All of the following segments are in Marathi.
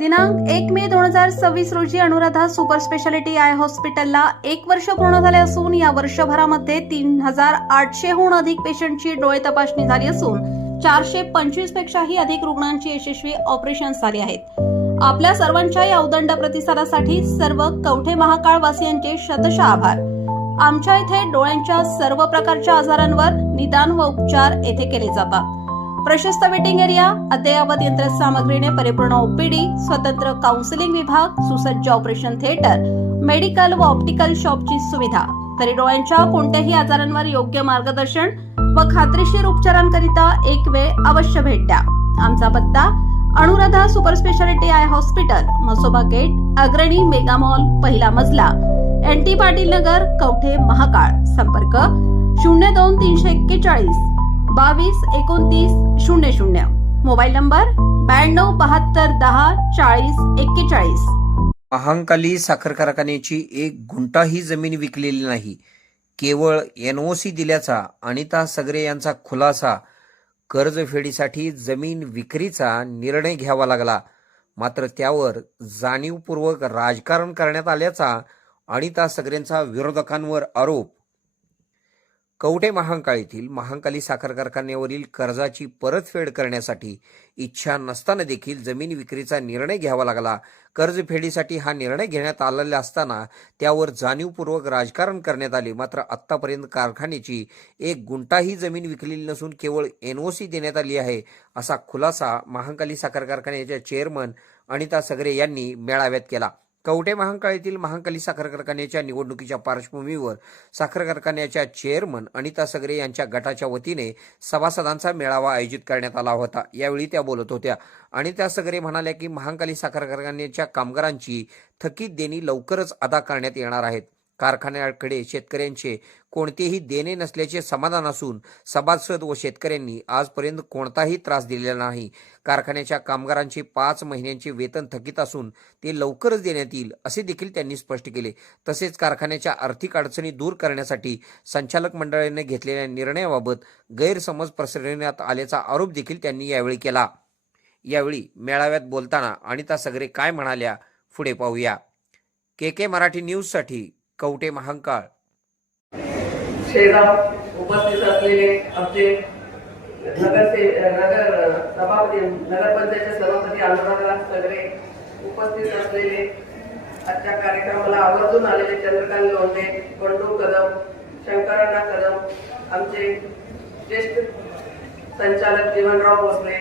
दिनांक 1 मे 2026 रोजी अनुराधा सुपर स्पेशालिटी आय हॉस्पिटलला 1 वर्ष पूर्ण झाले असून या वर्षभरामध्ये 3800हून अधिक पेशंटची डोळे तपासणी झाली असून 425 पेक्षाही अधिक रुग्णांची यशस्वी ऑपरेशन्स झाली आहेत। आपल्या सर्वांच्या या उदंड प्रतिसादासाठी सर्व कवठे महाकाळ वासियांचे शतशः आभार। आमच्या इथे डोळ्यांच्या सर्व प्रकारच्या आजारांवर निदान व उपचार येथे केले जातात। प्रशस्त वेटिंग एरिया, अद्ययावत यंत्रसामग्रीने परिपूर्ण ओपीडी, स्वतंत्र काउन्सिलिंग विभाग, सुसज्ज ऑपरेशन थिएटर, मेडिकल व ऑप्टिकल शॉपची सुविधा, तरी डोळ्यांच्या कोणत्याही आजारांवर योग्य मार्गदर्शन व खात्रीशीर उपचारांकरिता एक वेळ अवश्य भेट द्या। आमचा पत्ता Anuradha super speciality eye hospital, Masoba gate, Agrani mega mall, पहिला मजला, NT पाटील नगर, कवठे महाकाळ। संपर्क 02-341 22-29-00, मोबाईल नंबर 92-72-10-40-41। महांकाली साखर कारखान्याची एक गुंठाही जमीन विकलेली नाही। केवळ NOC दिल्याचा अनिता सगरे यांचा खुलासा। कर्जफेडीसाठी जमीन विक्रीचा निर्णय घ्यावा लागला, मात्र त्यावर जाणीवपूर्वक राजकारण करण्यात आल्याचा अनिता सगरेंचा विरोधकांवर आरोप। कवठे महांकाळ येथील महांकाली साखर कारखान्यावरील कर्जाची परतफेड करण्यासाठी इच्छा नसताना देखील जमीन विक्रीचा निर्णय घ्यावा लागला। कर्जफेडीसाठी हा निर्णय घेण्यात आलेला असताना त्यावर जाणीवपूर्वक राजकारण करण्यात आले, मात्र आत्तापर्यंत कारखान्याची एक गुंठाही जमीन विकलेली नसून केवळ NOC देण्यात आली आहे, असा खुलासा महांकाली साखर कारखान्याच्या चेअरमन अनिता सगरे यांनी मेळाव्यात केला। कवठे महांकाळ येथील महांकाली साखर कारखान्याच्या निवडणुकीच्या पार्श्वभूमीवर साखर कारखान्याच्या चेअरमन अनिता सगरे यांच्या गटाच्या वतीने सभासदांचा मेळावा आयोजित करण्यात आला होता। यावेळी त्या बोलत होत्या। अनिता सगरे म्हणाल्या की महांकाली साखर कारखान्याच्या कामगारांची थकीत देणी लवकरच अदा करण्यात येणार आहेत। कारखान्याकडे शेतकऱ्यांचे कोणतेही देणे नसल्याचे समाधान असून सभासद व शेतकऱ्यांनी आजपर्यंत कोणताही त्रास दिलेला नाही। कारखान्याच्या कामगारांचे 5 महिन्यांचे वेतन थकीत असून ते लवकरच देण्यात येईल, असे देखील त्यांनी स्पष्ट केले। तसेच कारखान्याच्या आर्थिक अडचणी दूर करण्यासाठी संचालक मंडळाने घेतलेल्या निर्णयाबाबत गैरसमज पसरविण्यात आल्याचा आरोप देखील त्यांनी यावेळी केला। यावेळी मेळाव्यात बोलताना अनिता सगरे काय म्हणाल्या, पुढे पाहूया। KK मराठी न्यूज साठी कवठे महांकाळ। शेगाव उपस्थित असलेले आमचे नगरपंचायतचे सभापती अनुराधा सगरे, उपस्थित असलेले आजच्या कार्यक्रमाला आवर्जून आलेले चंद्रकांत लोंढे, बंडू कदम, शंकरण्णा कदम, आमचे ज्येष्ठ संचालक जीवनराव भोसले,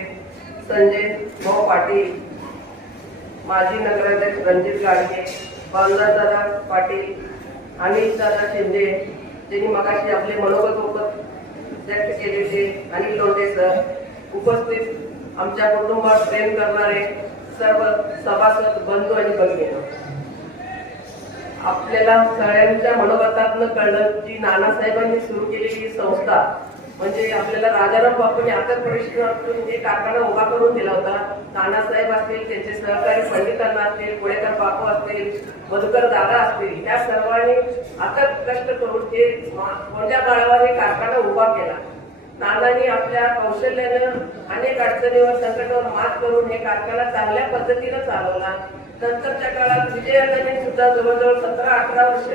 संजय भाऊ पाटील, माजी नगराध्यक्ष रणजित गाडगे, बालदादा पाटील, अनिल दादा शिंदे, ज्यांनी मगाशी आपले मनोगत व्यक्त केले ते अनिल लोंढे सर, उपस्थित आमच्या कुटुंबात प्रेम करणारे सर्व सभासद बंधू आणि भगिनी, आपल्याला सगळ्यांच्या मनोगतातनं कळलं की नानासाहेबांनी सुरू केलेली संस्था म्हणजे आपल्याला राजाराम बापूंनी अथक परिश्रमातून एक कारखाना उभा करून दिला होता। नानासाहेब असतील, त्यांचे सहकारी पंडितांना असतील, पुणेकर बापू असतील, मधुकर दादा असतील, या सर्वांनी अथक कष्ट करून हे मोठ्या काळावर हे कारखाना उभा केला। नानांनी आपल्या कौशल्यानं अनेक अडचणीवर संकटावर मात करून हे कारखाना चांगल्या पद्धतीने चालवला। नंतरच्या काळात विजयानंद सुद्धा जवळजवळ 17-18 वर्ष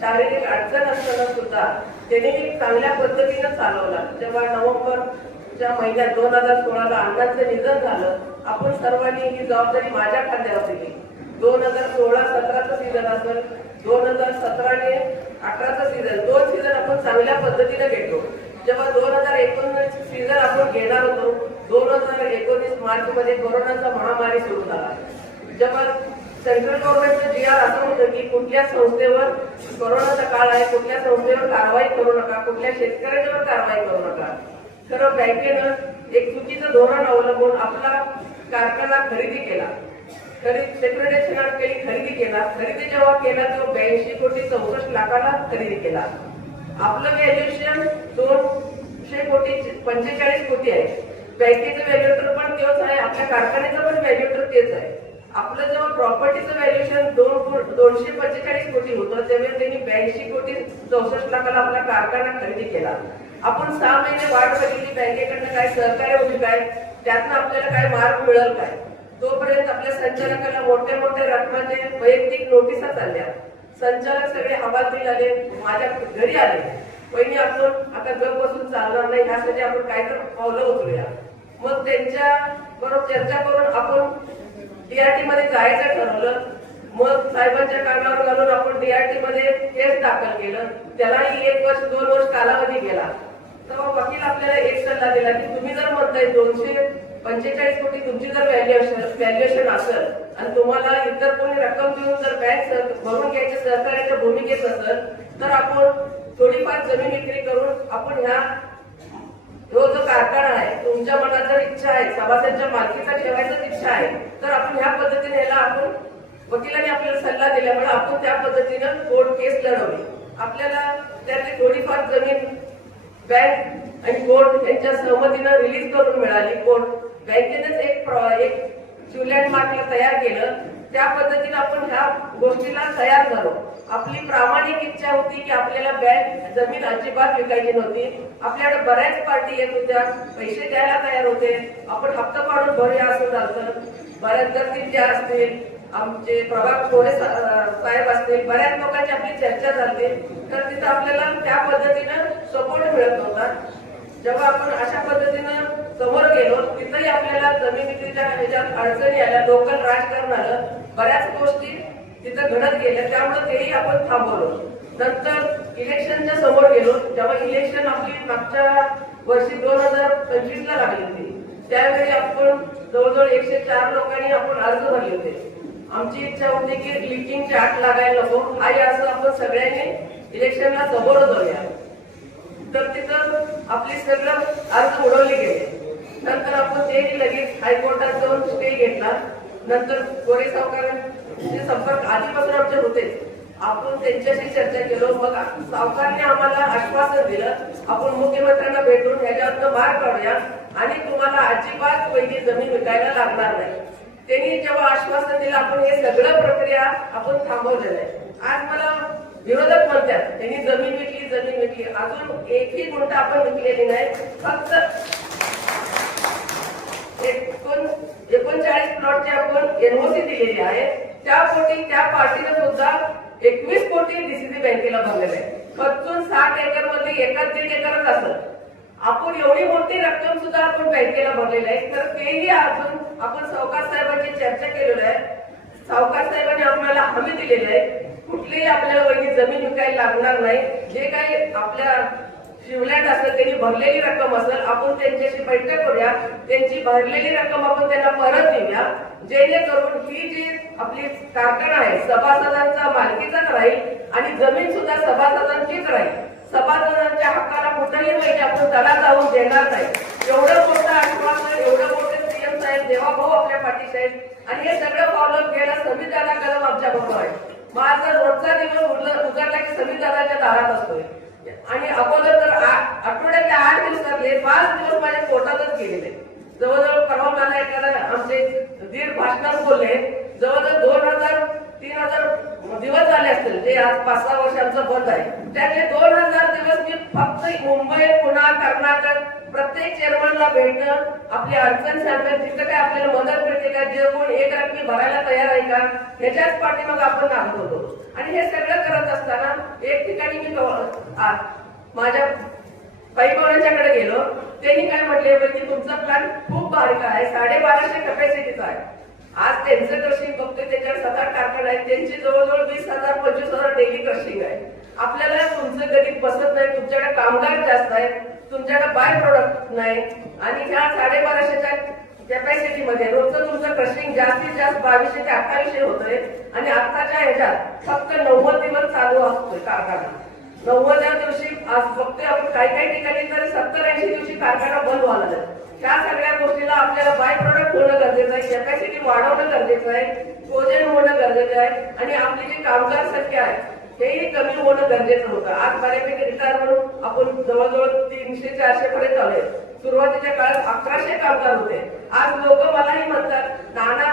शारीरिक अडचण असताना सुद्धा त्यांनी चांगल्या पद्धतीने चालवला। जेव्हा नोव्हेंबरच्या महिन्यात 2016ला अण्णांचं निधन झालं, आपण सर्वांनी ही जबाबदारी माझ्या खांद्यावर दिली। 2016-17चं सीझन असेल, 2017-18चं सीझन, 2 सीझन आपण चांगल्या पद्धतीने घेतो। जेव्हा 2019 सीझन आपण घेणार होतो, 2019 मार्च मध्ये कोरोनाचा महामारी सुरू झाला। जेव्हा सेंट्रल गव्हर्नमेंटचं GR असं होतं की कुठल्या संस्थेवर कोरोनाचा काळ आहे, कुठल्या संस्थेवर कारवाई करू नका, कुठल्या शेतकऱ्यांवर कारवाई करू नका। खरं बँकेनं एक चुकीचं धोरण अवलंबून आपला कारखाना खरेदी केला, सेक्युरिटेशन केली, खरेदी केला। खरेदी जेव्हा केला तेव्हा 82 कोटी 64 लाखाला खरेदी केला। आपलं व्हॅल्युएशन 200 कोटी 45 कोटी आहे। बँकेचं व्हॅल्युएटर पण तेच आहे, आपल्या कारखान्याचं पण व्हॅल्युएटर तेच आहे। आपलं जेव्हा प्रॉपर्टीचं व्हॅल्युएशन 245 कोटी होतं, तेव्हा त्यांनी 82 कोटी 64 लाखाला आपला कारखाना खरेदी केला। आपण 6 महिने वाट बघितली, बँकेकडनं काय सहकार्य होईल काय, त्यातनं आपल्याला काय मार्ग मिळेल काय। तोपर्यंत आपल्या संचालकाला मोठ्या मोठ्या रकमाचे वैयक्तिक नोटिसा चालल्या. संचालक सगळे हवालदिल आले, माझ्या घरी आले. वहिनी आपण आता गप बसून चालणार नाही, ह्यासाठी आपण काय तर पावलं उचलूया. मग त्यांच्या बरोबर चर्चा करून आपण डीआरटी मध्ये जायचं ठरवलं. मग साहेबांच्या कानावर घालून आपण डीआरटी मध्ये केस दाखल केलं. त्यालाही 1 वर्ष 2 वर्ष कालावधी गेला. तेव्हा वकील आपल्याला एक सल्ला दिला की तुम्ही जर म्हणताय 245 कोटी तुमची जर व्हॅल्युएशन असेल आणि तुम्हाला इतर कोणी रक्कम देऊन जर बँक भरून घ्यायच्या सहकार्याच्या भूमिकेत असेल तर आपण थोडीफार जमीन विक्री करून आपण ह्या जो कारखाना आहे, तुमच्या मनात जर इच्छा आहे सभासदांच्या मालकीचा ठेवायचाच इच्छा आहे तर आपण ह्या पद्धतीने याला आपण वकिलांनी आपल्याला सल्ला दिल्यामुळे आपण त्या पद्धतीनं कोर्ट केस लढवली. आपल्याला त्यातली थोडीफार जमीन बँक आणि कोर्ट यांच्या सहमतीनं रिलीज करून मिळाली. कोर्ट बँकेनेच एक शिवलँड मार्कला तयार केलं. त्या पद्धतीने आपण ह्या गोष्टीला तयार झालो. आपली प्रामाणिक इच्छा होती की आपल्याला बँक जमीन अजिबात विकायची नव्हती. आपल्याकडे बऱ्याच पार्टी येत होत्या, पैसे द्यायला तयार होते, आपण हप्ता पाडून भरूया असं झालं. बऱ्याच गरजेच्या असतील, आमचे प्रभाग कोरे साहेब असतील, बऱ्याच लोकांची आपली चर्चा झाली. तर तिथं आपल्याला त्या पद्धतीनं सपोर्ट मिळत नव्हता. जेव्हा आपण अशा पद्धतीनं समोर गेलो तिथंही आपल्याला जमीन विक्रीच्या ह्याच्यात अडचणी आल्या, लोकल राजकारण आलं, बऱ्याच गोष्टी तिथं घडत गेल्या. त्यामुळे तेही आपण थांबवलो. नंतर इलेक्शनच्या समोर गेलो. जेव्हा इलेक्शन आपली मागच्या वर्षी 2025ला लागली होती त्यावेळी आपण जवळजवळ 104 लोकांनी आपण अर्ज भरले होते. आमची इच्छा होती की लिंकिंगची आठ लागायला नको, हाही असं आपण सगळ्यांनी इलेक्शनला समोर जाऊया. तर तिथं आपली सगळं अर्ज उडवले गेले. नंतर आपण तेही लगेच हायकोर्टात जाऊन स्टे घेतला. नंतर कोरे सावकारांचे संपर्क आधीपासून आमचे होते. आपण त्यांच्याशी चर्चा केलो. मग सावकारने आम्हाला आश्वासन दिलं आपण मुख्यमंत्र्यांना भेटून ह्याच्यातनं मार्ग काढूया आणि तुम्हाला अजिबात पहिली जमीन विकायला लागणार नाही. त्यांनी जेव्हा आश्वासन दिलं आपण हे सगळं प्रक्रिया आपण थांबवलेलं आहे. आज मला विरोधक म्हणतात त्यांनी जमीन विकली. अजून एकही गुंठा आपण विकलेली नाही. फक्त 39 प्लॉटची आपण एनओसी दिलेली आहे. त्या पोटी त्या पार्टीने सुद्धा 21 कोटी डीसीसी बँकेला भरलेले आहे. खर्चून 60 एकर मध्ये 1.5 एकरच असत. आपण एवढी मोठी रक्कम सुद्धा आपण बँकेला भरलेली आहे. तर तेही अजून आपण सावकार साहेबांची चर्चा केलेली आहे. सावकार साहेबांनी आपल्याला हमी दिलेली आहे कुठलीही आपल्याला वैधी जमीन विकायला लागणार नाही. जे काही आपल्या शिवलँड असेल त्यांनी भरलेली रक्कम असेल आपण त्यांच्याशी बैठक करूया. त्यांची भरलेली रक्कम आपण त्यांना परत देऊया जेणेकरून ही जी आपली कारखाना आहे सभासदांचा मालकीचाच राहील आणि जमीन सुद्धा सभासदांचीच राहील. सभासदांच्या हक्काला कुठेही पैसे आपण त्याला जाऊन देणार नाही. एवढं मोठं आश्वासन, एवढं मोठे सीएम साहेब देवाभाऊ आपल्या पाठीशी आहेत आणि हे सगळं फॉलो केलं. समीदादा कदम आमच्या बरोबर आहे. माझा रोजचा दिवस उजाडला की समीदादाच्या दारात असतोय आणि अगोदर तर आठवड्यातल्या 8 दिवसातले 5 दिवस माझ्या पोटातच गेलेले. जवळजवळ परवा मला एखादा आमचे दीड भाषणात बोलले जवळजवळ 2000-3000 दिवस झाले असतील जे आज 5-6 वर्षांचं बंद आहे. त्यातले 2000 दिवस मी फक्त मुंबई, पुणे, कर्नाटक प्रत्येक चेअरमनला भेटणं, आपली अडचण सांगणं, तिथं काय आपल्याला मदत मिळते का, जे कोण एक रकमी भरायला तयार आहे का, ह्याच्याच पाठीमाग आपण लागत होतो. आणि हे सगळं करत असताना एक ठिकाणी मी माझ्या पाईपवाल्यांच्याकडे गेलो. त्यांनी काय म्हटले की तुमचा प्लॅन खूप बारीक आहे, 1250 कॅपॅसिटीचा आहे. आज त्यांचं क्रशिंग बघतोय त्याच्यावर 7-8 कारखाने आहेत. त्यांची जवळजवळ 20,000-25,000 डेली क्रशिंग आहे. आपल्याला तुमचं गणित बसत नाही. तुमच्याकडे कामगार जास्त आहेत, तुमच्याकडे बाय प्रोडक्ट नाही आणि ह्या 1250च्या कॅपॅसिटी मध्ये रोजचं तुमचं क्रशिंग जास्तीत जास्त 2200 ते 2800 होतंय आणि आताच्या ह्याच्यात फक्त 90 दिवस चालू असतोय कारखाना. 90व्या दिवशी आज बघतोय आपण काही ठिकाणी तर 70-80 दिवशी कारखाना बंद व्हायला लागला. त्या सगळ्या गोष्टीला आपल्याला बाय प्रोडक्ट होणं गरजेचं आहे, कॅपॅसिटी वाढवणं गरजेचं आहे, कोजन होणं गरजेचं आहे आणि आपली जी कामगार संख्या आहे हेही कमी होणं गरजेचं होतं. आज बऱ्यापैकी रिटायर म्हणून आपण जवळजवळ 300-400 पर्यंत आलोय. सुरुवातीच्या काळात 1100 कामगार होते. आज लोक मलाही म्हणतात नाना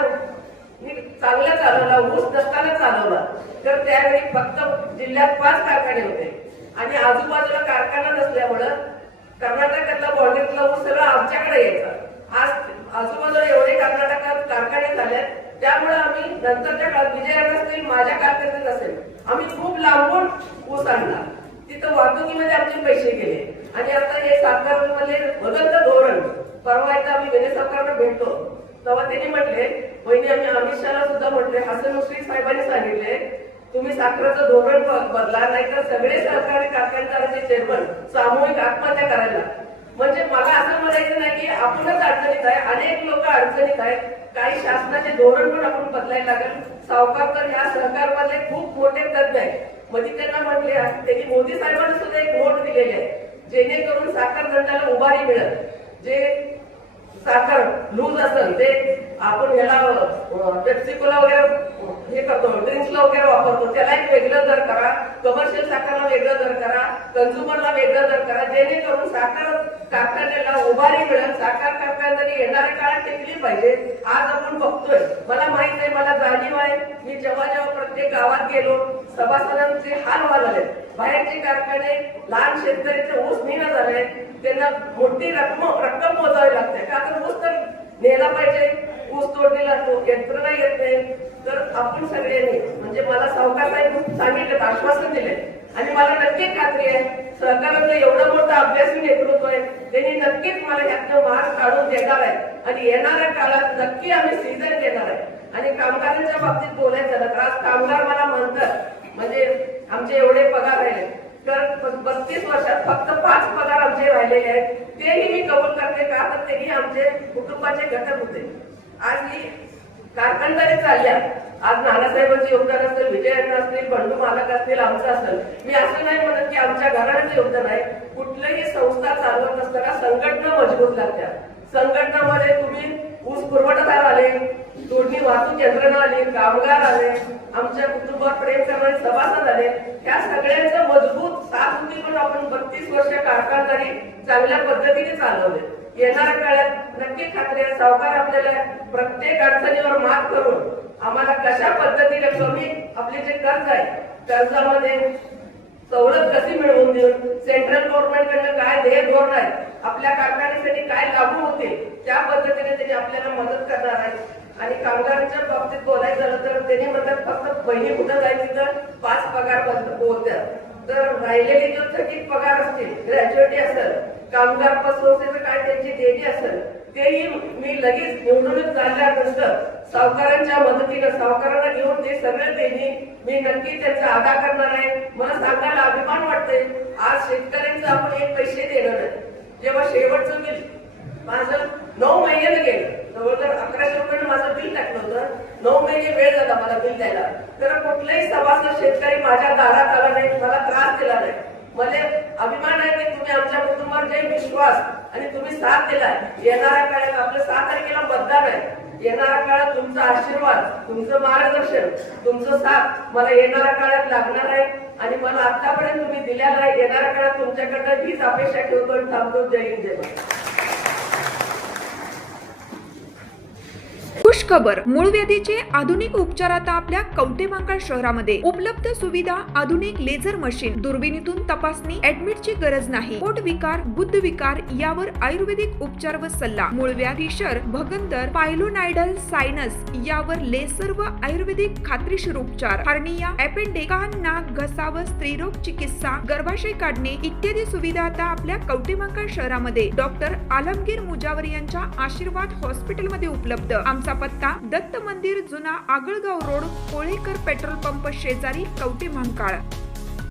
मी चांगला चालवला, ऊस नसताना चालवला. तर त्यावेळी फक्त जिल्ह्यात 5 कारखाने होते आणि आजूबाजूला कारखाना नसल्यामुळं कर्नाटकातला बॉर्डरला ऊस सगळं आमच्याकडे यायचा. आज आजूबाजूला एवढे कर्नाटकात कारखाने झाले त्यामुळे आम्ही नंतरच्या काळात विजयात असेल, माझ्या कारकिर्दीत असेल, आम्ही खूप लांबून ऊस आणला. तिथं वाहतुकीमध्ये आमचे पैसे गेले. आणि आता हे साखरमध्ये बदलतं धोरण. परवा एकदा आम्ही विनय सरकारला भेटतो, तेव्हा त्यांनी म्हटले, वहिनी आम्ही अमित शहाला सुद्धा म्हटले, हसन मुश्रीफ साहेबांनी सांगितले तुम्ही साखरेचं धोरण बदला, नाहीतर सगळे सहकारी कारखानदाराचे चेअरमन सामूहिक आत्महत्या करायला. म्हणजे मला असं म्हणायचं नाही की आपणच अडचणीत आहे, अनेक लोक अडचणीत आहेत. काही शासनाचे धोरण पण आपण बदलायला लागेल. सावकार तर ह्या सहकारमध्ये खूप मोठे तज्ञ आहेत. मध्ये त्यांना म्हटले, त्यांनी मोदी साहेबांना सुद्धा एक नोट दिलेली आहे, जेणेकरून साखर धंद्याला उभारी मिळेल. जे साखर लूज असेल ते आपण ह्याला पेप्सिकोला वगैरे हे करतो, ड्रिंक्सला वगैरे वापरतो, त्याला एक वेगळं दर करा, कमर्शियल साखरला वेगळं दर करा, कन्झ्युमरला वेगळं दर करा, जेणेकरून साखर कारखान्याला उभारी मिळेल. साखर कारखानदारी येणाऱ्या काळात टिकली पाहिजे. आज आपण बघतोय, मला माहित आहे, मला जाणीव आहे, मी जेव्हा प्रत्येक गावात गेलो सभासदांचे हाल व्हायला, बाहेरचे कारखाने लहान शेतकऱ्याचे ऊस निघा झाले, त्यांना मोठी रक्कम मोजावी लागते. का तर ऊस तर नेला पाहिजे, ऊस तोडलेला तो यंत्रणा येत नाही. तर आपण सगळ्यांनी, म्हणजे मला सावकार साहेब सांगितलं, आश्वासन दिले, आणि मला नक्की खात्री आहे सरकारचं एवढं मोठं अभ्यासी नेतृत्व आहे, त्यांनी नक्कीच मला यातनं मार्ग काढून देणार आहे. आणि येणाऱ्या काळात नक्की आम्ही सीझन देणार आहे. आणि कामगारांच्या बाबतीत बोलायचं झालं तर आज कामगार मला म्हणतात, म्हणजे आमचे एवढे पगार राहिले, तर 32 वर्षात फक्त 5 पगार आमचे राहिलेले आहेत. तेही मी कबूल करते, का तर तेही आमचे कुटुंबाचे घटक होते. आज ही कारखानदारी चालल्या, आज नानासाहेबांचे योगदान असेल, विजयानं असतील, बंडू मालक असतील, आमचं असेल. मी असं नाही म्हणत की आमच्या घराण्याचं योगदान आहे. कुठलीही संस्था चालवत असताना संघटना मजबूत लागतात. संघटनामध्ये तुम्ही ऊस पुरवठादार आले, तोडणी वाहतूक यंत्रणा आली, कामगार आले, आमच्या कुटुंबावर प्रेम करणारे सभासद आले, ह्या सगळ्यांचं मजबूत साथ होती. पण आपण 32 वर्ष कारखानदारी चांगल्या पद्धतीने चालवले. येणाऱ्या काळात नक्की खात्री आहे सावकार आपल्याला प्रत्येक अडचणीवर मात करून आम्हाला कशा पद्धतीने कमी आपले जे कर्ज आहे, कर्जामध्ये सवलत कशी मिळवून देऊन, सेंट्रल गव्हर्नमेंटकडनं काय ध्येय धोरण आहे, आपल्या कारखान्यासाठी काय लागू होते, त्या पद्धतीने त्यांनी आपल्याला मदत करणार आहे. आणि कामगारांच्या बाबतीत बोलायचं झालं तर त्यांनी म्हणतात फक्त बहिणी कुठं जायची तर 5 पगार बोलतात. तर राहिलेले जो थकीत पगार असतील, ग्रॅज्युएटी असेल, कामगार पतसंस्थेचं काय त्यांची देणी असेल, तेही मी लगेच निवडणूक झाल्यानंतर सावकारांच्या मदतीनं सावकारांना घेऊन ते सगळे देणी मी नक्की त्यांचा अदा करणार आहे. मला सांगायला अभिमान वाटते, आज शेतकऱ्यांचं आपण 1 पैसे देणार नाही. जेव्हा शेवटचं बिल माझं 9 महिन्यानं गेलं, जवळजवळ 1100 रुपयानं माझं बिल टाकलं होतं. 9 महिने वेळ झाला मला बिल द्यायला. तर कुठलाही सभासद शेतकरी माझ्या दारात आला नाही, मला त्रास दिला नाही. मला अभिमान आहे की तुम्ही आमच्या कुटुंबावर जे विश्वास आणि तुम्ही साथ दिलाय. येणाऱ्या काळात आपलं 6 तारखेला मतदान आहे. येणाऱ्या काळात तुमचा आशीर्वाद, तुमचं मार्गदर्शन, तुमचं साथ मला येणाऱ्या काळात लागणार आहे. आणि मला आतापर्यंत तुम्ही दिलेला आहे. येणाऱ्या काळात तुमच्याकडनं हीच अपेक्षा ठेवतो आणि थांबतो. जय हिंद, जय भारत. खुश खबर, मूळ व्याधीचे आधुनिक उपचार आता आपल्या कवठेमहांकाळ शहरामध्ये उपलब्ध. सुविधा, आधुनिक लेझर मशीन, दुर्बिणीतून तपासणी, ऍडमिटची गरज नाही. पोट विकार, बुद्ध विकार यावर आयुर्वेदिक उपचार व सल्ला. मूळव्याध, फिशर, भगंदर, पायलोनायडल, सायनस यावर लेसर व आयुर्वेदिक खात्रीशीर उपचार. हार्निया, अपेंडिक्स, कान, नाक, घसा व स्त्रीरोग चिकित्सा, गर्भाशय काढणे इत्यादी सुविधा आता आपल्या कवठेमहांकाळ शहरामध्ये डॉक्टर आलमगीर मुजावर यांच्या आशीर्वाद हॉस्पिटलमध्ये उपलब्ध. आमचा पत्ता दत्त मंदिर, जुना Agalgaon road, Kolekar petrol pump शेजारी, कवठेमहांकाळ.